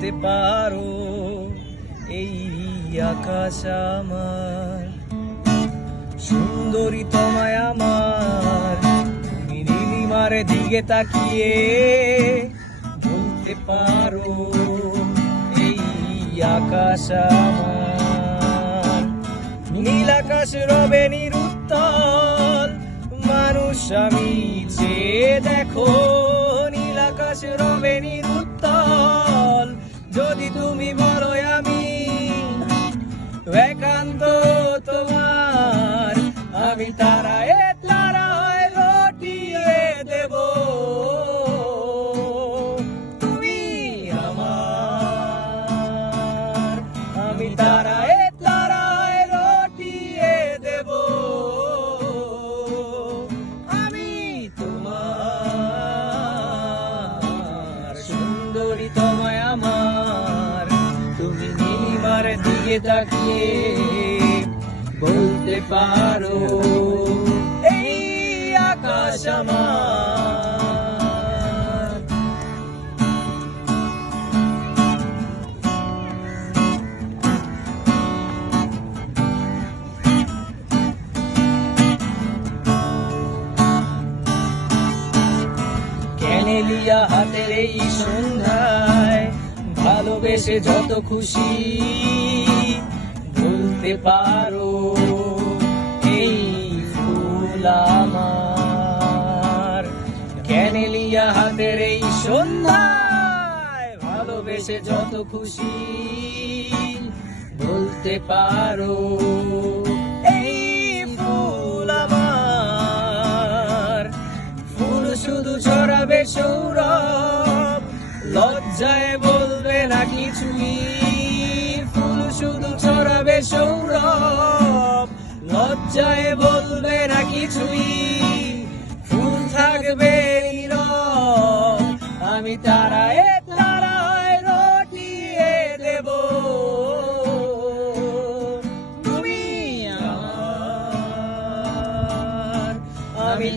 বলতে পারো এই আকাশ আমার, সুন্দরী তোমায় আমার, তুমি নীলিমার দিকে তাকিয়ে বলতে পারো এই আকাশ আমার। নীল আকাশ রবে নিরুত্তল, মানুষ আমি চেয়ে দেখো, নীল আকাশ রবে নিরুত্তল, যদি তুমি বলো আমি একান্ত তোমার, আমি তারায় তারায় লটিয়ে দেব, তুমি আমার, আমি তারায় তারায় লটিয়ে দেব, আমি তোমার। সুন্দরী তোমায় আমার, তুমি নীলিমার দিকে তাকিয়ে বলতে পারো এই আকাশ আমার। ক্যানেলিয়া হাতের এই সন্ধ্যায় ভালোবেসে যত খুশি বলতে পারো এই ফুল আমার। ক্যানেলিয়া হাতের এই সন্ধ্যায় ভালোবেসে যত খুশি বলতে পারো এই ফুল আমার। ফুল শুধু ছড়াবে সৌরভ, লজ্জায় বলবে না কিছুই, ফুল শুধু ছড়াবে সৌরভ, লজ্জায় বলবে না কিছুই, ফুল থাকবে নীরব, আমি তারায় তারায় রটিয়ে দেব, তুমি আমার, আমি